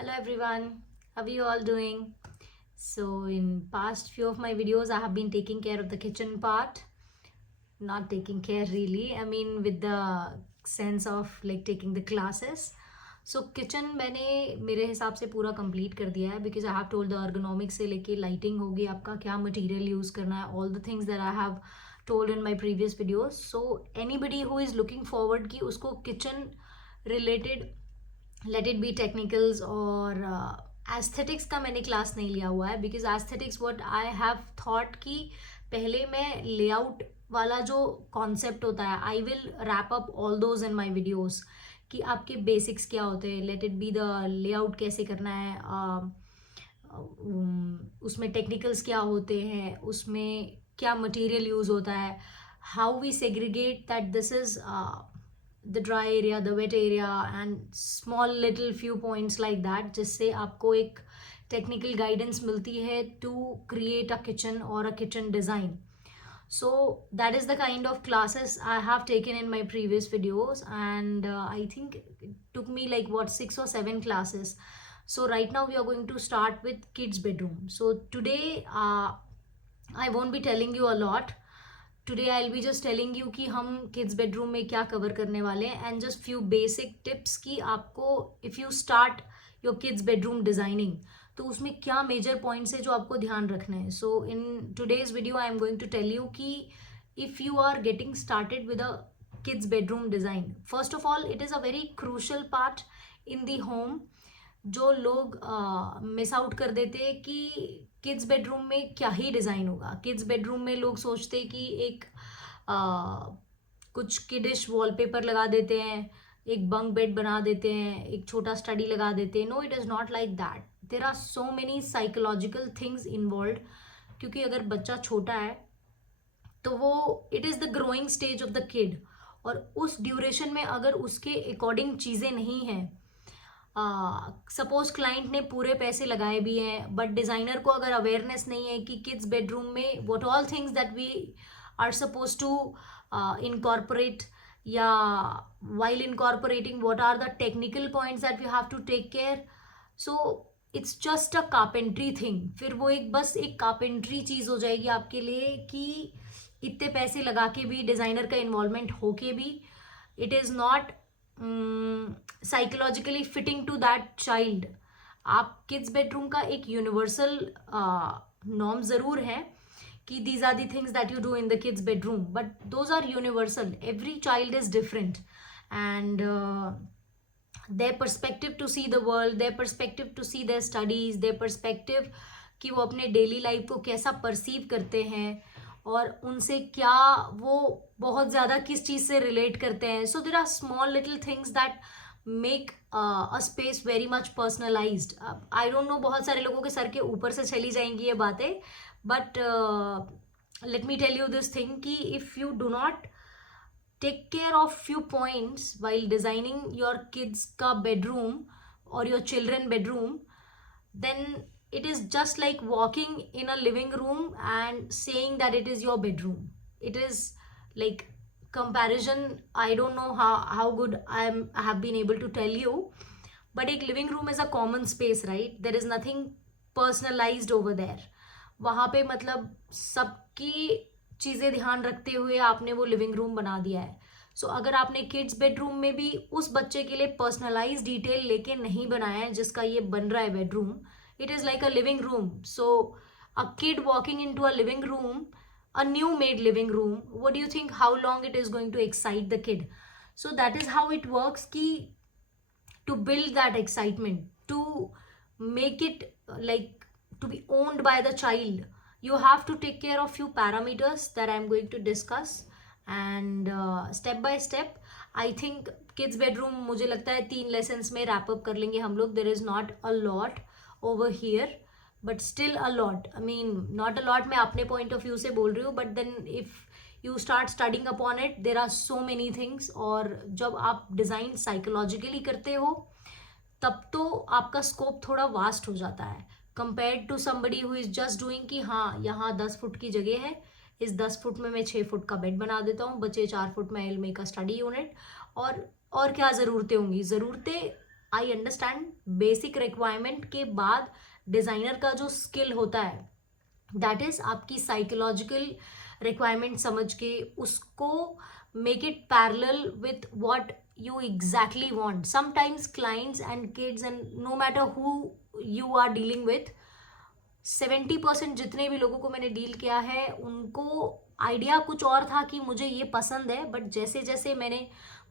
Hello everyone, how are you all doing? So in past few of my videos I have been taking care of the kitchen part. Not taking care really, I mean with the sense of like taking the classes. So kitchen मैंने मेरे हिसाब से पूरा complete कर दिया है because I have told the ergonomics से लेके lighting होगी, आपका क्या मटेरियल यूज़ करना है, all the things that I have told in my previous videos. So anybody who is looking forward कि उसको kitchen related let it be technicals और एस्थेटिक्स का मैंने क्लास नहीं लिया हुआ है because aesthetics what I have thought कि पहले मैं लेआउट वाला जो कॉन्सेप्ट होता है I will wrap up all those in my videos कि आपके बेसिक्स क्या होते हैं, let it be the layout कैसे करना है, उसमें टेक्निकल्स क्या होते हैं, उसमें क्या मटेरियल यूज़ होता है, how we segregate that this is the dry area, the wet area and small little few points like that जिससे आपको एक technical guidance मिलती है to create a kitchen or a kitchen design. So that is the kind of classes I have taken in my previous videos and I think it took me like what 6 or 7 classes. So right now we are going to start with kids bedroom. So today I won't be telling you a lot. Today I will be just telling you कि हम kids bedroom में क्या cover करने वाले हैं and just few basic tips कि आपको if you start your kids bedroom designing तो उसमें क्या मेजर पॉइंट्स है जो आपको ध्यान रखना है. So in today's video I am going to tell you कि if you are getting started with a kids bedroom design, first of all it is a very crucial part in the home जो लोग miss out कर देते हैं कि kids bedroom में क्या ही design होगा. किड्स बेडरूम में लोग सोचते हैं कि एक कुछ किडिश वॉलपेपर लगा देते हैं, एक बंक बेड बना देते हैं, एक छोटा स्टडी लगा देते हैं. No, it is not like that. There are so many psychological things involve क्योंकि अगर बच्चा छोटा है तो वो it is the growing stage of the kid और उस ड्यूरेशन में अगर उसके अकॉर्डिंग चीज़ें नहीं हैं, सपोज क्लाइंट ने पूरे पैसे लगाए भी हैं बट डिज़ाइनर को अगर अवेयरनेस नहीं है कि किड्स बेडरूम में what all things that we are suppose to incorporate या while incorporating what are the technical points that we have to take care. So it's just a carpentry thing. फिर वो एक बस एक carpentry चीज़ हो जाएगी आपके लिए कि इतने पैसे लगा के भी डिज़ाइनर का इन्वॉल्वमेंट हो के भी it is not psychologically fitting to that child. आप किड्स बेडरूम का एक यूनिवर्सल नॉर्म ज़रूर है कि these are the things that you do in the kids bedroom, but those are universal. Every child is different and their perspective to see the world, their perspective to see their studies, their perspective कि वो अपने daily life को कैसा perceive करते हैं और उनसे क्या वो बहुत ज़्यादा किस चीज़ से रिलेट करते हैं. So there are small little things that make a space very much personalised. I don't know, बहुत सारे लोगों के सर के ऊपर से चली जाएंगी ये बातें, but let me tell you this thing कि if you do not take care of few points while designing your kids ka bedroom or your children bedroom, then it is just like walking in a living room and saying that it is your bedroom. It is like comparison. I don't know how good I have been able to tell you, but एक living room is a common space, right? There is nothing personalized over there. वहाँ पे मतलब सबकी चीज़ें ध्यान रखते हुए आपने वो लिविंग रूम बना दिया है. सो अगर आपने किड्स बेडरूम में भी उस बच्चे के लिए पर्सनलाइज डिटेल लेके नहीं बनाया है जिसका ये बन रहा है bedroom, it is like a living room. So a kid walking into a living room, a new made living room, what do you think how long it is going to excite the kid? So that is how it works ki to build that excitement, to make it like to be owned by the child, you have to take care of few parameters that I'm going to discuss and step by step. I think kids bedroom मुझे लगता है 3 lessons में wrap up कर लेंगे हम लोग. There is not a lot over here but still a lot. I mean not a lot मैं अपने point of view से बोल रही हूँ, but then if you start studying upon it there are so many things. और जब आप design psychologically करते हो तब तो आपका स्कोप थोड़ा वास्ट हो जाता है compared to somebody who is just doing कि हाँ यहाँ 10 फुट की जगह है, इस 10 फुट में मैं 6 फुट का बेड बना देता हूँ, बचे 4 फुट में I will make a study unit. और क्या ज़रूरतें होंगी, ज़रूरतें आई अंडरस्टैंड बेसिक रिक्वायरमेंट के बाद डिज़ाइनर का जो स्किल होता है दैट इज आपकी साइकोलॉजिकल रिक्वायरमेंट समझ के उसको make it parallel with what you exactly want. Sometimes clients and kids and no matter who you are dealing with, 70% जितने भी लोगों को मैंने डील किया है उनको आइडिया कुछ और था कि मुझे ये पसंद है, बट जैसे जैसे मैंने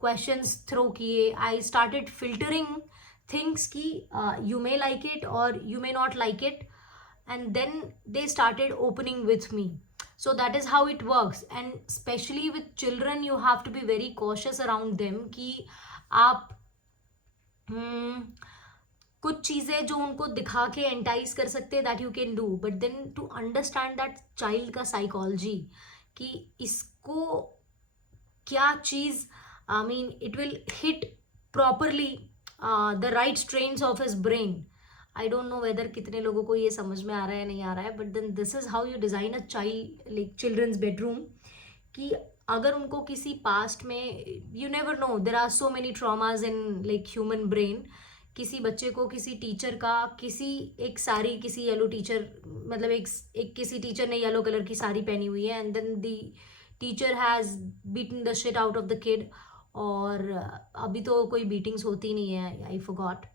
क्वेश्चंस थ्रो किए आई स्टार्टेड फिल्टरिंग थिंग्स की यू मे लाइक इट और you may not like it, and then they started opening with me. So that is how it works, and especially with children you have to be very cautious around them कि आप कुछ चीज़ें जो उनको दिखा के एंटाइज कर सकते हैं that you can do, but then to understand that child का साइकोलॉजी कि इसको क्या चीज़ I mean it will hit properly the right strains of his brain. I don't know whether कितने लोगों को ये समझ में आ रहा है नहीं आ रहा है, but then this is how you design a child like children's bedroom. कि अगर उनको किसी पास्ट में you never know there are so many traumas in like human brain. किसी बच्चे को किसी टीचर का किसी एक साड़ी किसी येलो टीचर मतलब एक किसी टीचर ने येलो कलर की साड़ी पहनी हुई है and then the teacher has beaten the shit out of the kid. और अभी तो कोई बीटिंग्स होती नहीं है, I forgot,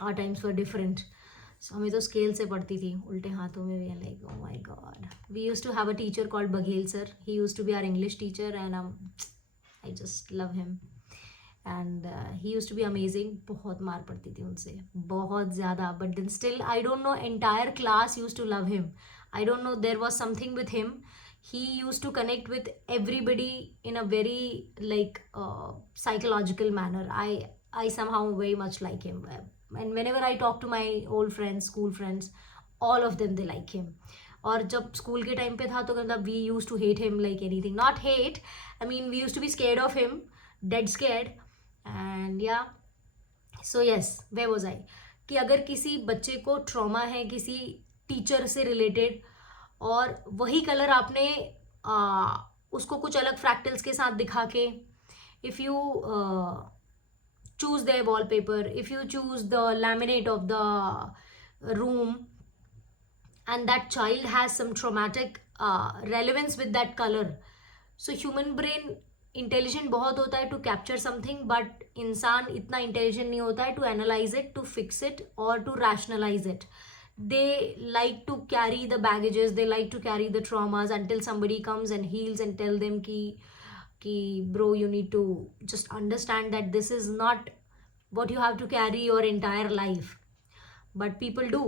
our times were different. हमें तो स्केल से पढ़ती थी उल्टे हाथों में भी. Like oh my God, we used to have a teacher called Baghel sir. He used to be our English teacher and I just love him and he used to be amazing. बहुत मार पड़ती थी उनसे, बहुत ज़्यादा, but then still I don't know entire class used to love him. I don't know, there was something with him. He used to connect with everybody in a very like psychological manner. I somehow very much like him, and whenever I talk to my old friends, school friends, all of them they like him. और जब school के time पे था तो मतलब we used to hate him like anything. Not hate, I mean we used to be scared of him, dead scared. And yeah, so yes, where was I? कि अगर किसी बच्चे को ट्रॉमा है किसी टीचर से रिलेटेड और वही कलर आपने उसको कुछ अलग फ्रैक्टल्स के साथ दिखा के, if you choose their wallpaper, if you choose the laminate of the room and that child has some traumatic relevance with that color, so human brain intelligent बहुत होता है टू कैप्चर समथिंग, बट इंसान इतना intelligent नहीं होता है to analyse it, to fix it और to rationalise it. They like to carry the baggages, they like to carry the traumas until somebody comes and heals and tell them ki bro, you need to just understand that this is not what you have to carry your entire life. But people do,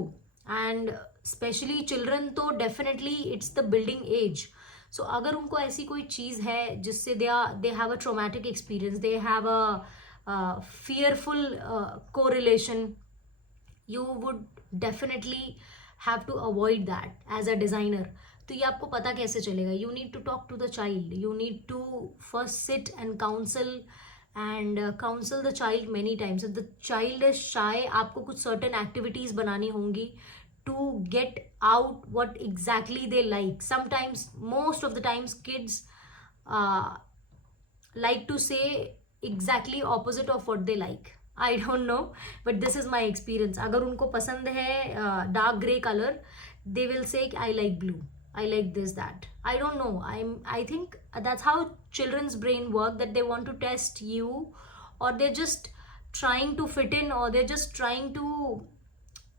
and especially children, तो definitely it's the building age. So अगर उनको ऐसी कोई चीज़ है जिससे they have a traumatic experience, they have a fearful correlation, you would definitely have to avoid that as a designer. तो ये आपको पता कैसे चलेगा? You need to talk to the child, you need to first sit and counsel the child many times. If the child is shy, आपको कुछ certain activities बनानी होंगी to get out what exactly they like. Sometimes, most of the times, kids like to say exactly opposite of what they like. I don't know, but this is my experience. अगर उनको पसंद है dark grey color, they will say I like blue, I like this, that. I don't know. I think that's how children's brain work, that they want to test you, or they're just trying to fit in, or they're just trying to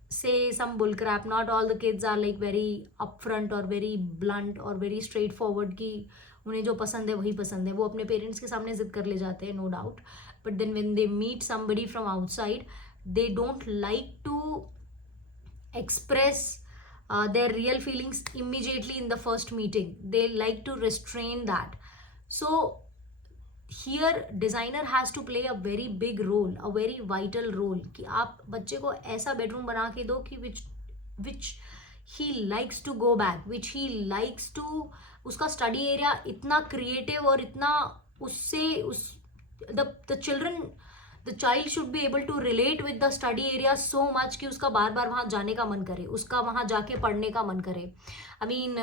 say some bull crap. Not all the kids are like very upfront or very blunt or very straightforward कि उन्हें जो पसंद है वही पसंद है. वो अपने पेरेंट्स के सामने जिद कर ले जाते हैं, no doubt, but then when they meet somebody from outside, they don't like to express their real feelings immediately in the first meeting. They like to restrain that. So here designer has to play a very big role, a very vital role, कि आप बच्चे को ऐसा bedroom बना के दो कि which he likes to go back, which he likes to, उसका स्टडी एरिया इतना क्रिएटिव और इतना उससे the children, the child should be able to relate with the study area so much कि उसका बार बार वहाँ जाने का मन करे, उसका वहाँ जाके पढ़ने का मन करे. I mean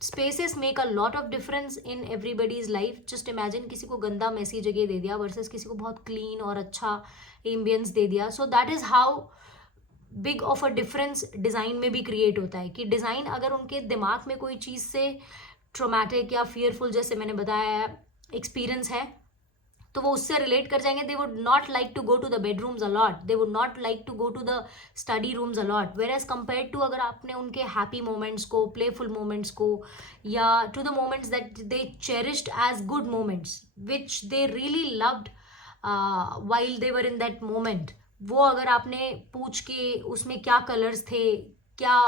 spaces make a lot of difference in everybody's life. Just imagine किसी को गंदा मैसी जगह दे दिया वर्सेस किसी को बहुत क्लीन और अच्छा एम्बियंस दे दिया. So that is how big of a difference design में भी क्रिएट होता है. कि डिज़ाइन अगर उनके दिमाग में कोई चीज़ से ट्रोमैटिक या फियरफुल, जैसे मैंने बताया, एक्सपीरियंस है, तो वो उससे रिलेट कर जाएंगे. They would not like to go to the bedrooms a lot, they would not like to go to the study rooms a lot. Whereas compare to अगर आपने उनके हैप्पी मोमेंट्स को, प्लेफुल मोमेंट्स को, या to the moments that they cherished as good moments which they really loved while they were in that moment, वो अगर आपने पूछ के उसमें क्या कलर्स थे, क्या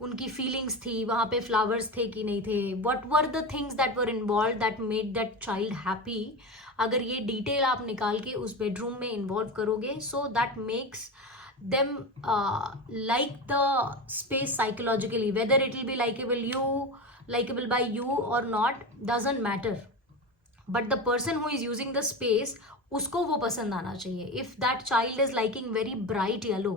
उनकी फीलिंग्स थी, वहाँ पे फ्लावर्स थे कि नहीं थे, what were the things that were involve that made that child happy, अगर ये डिटेल आप निकाल के उस बेडरूम में इन्वॉल्व करोगे, so that makes them like the space psychologically. Whether it will be likable by you or not doesn't matter, but the person who is using the space, उसको वो पसंद आना चाहिए. If that child is liking very bright yellow,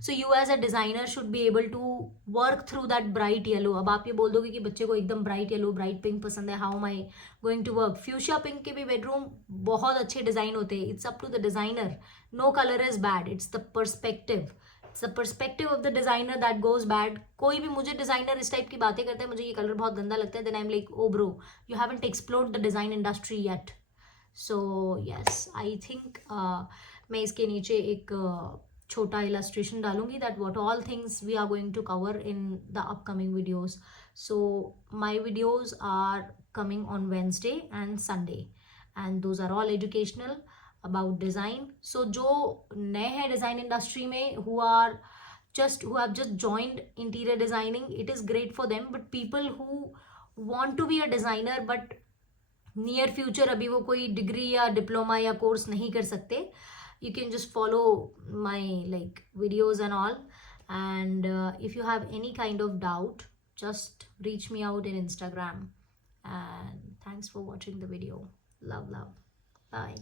so you as a designer should be able to work through that bright yellow. अब आप ये बोल दोगे कि बच्चे को एकदम bright yellow, bright pink पसंद है, how am I going to work? fuchsia pink के भी bedroom बहुत अच्छे डिज़ाइन होते हैं. It's up to the designer. No color is bad. It's the perspective. It's the perspective of the designer that goes bad. कोई भी मुझे designer इस टाइप की बातें करता है, मुझे ये कलर बहुत गंदा लगता है, then I'm like, oh bro, you haven't explored the design industry yet. So yes, I think मैं इसके नीचे एक छोटा illustration डालूंगी that what all things we are going to cover in the upcoming videos. So my videos are coming on Wednesday and Sunday, and those are all educational about design. So जो नए हैं design industry में, who have just joined interior designing, it is great for them. But people who want to be a designer but near future अभी वो कोई degree या diploma या course नहीं कर सकते, you can just follow my like videos and all. And if you have any kind of doubt, just reach me out in Instagram. And thanks for watching the video. Love. Bye.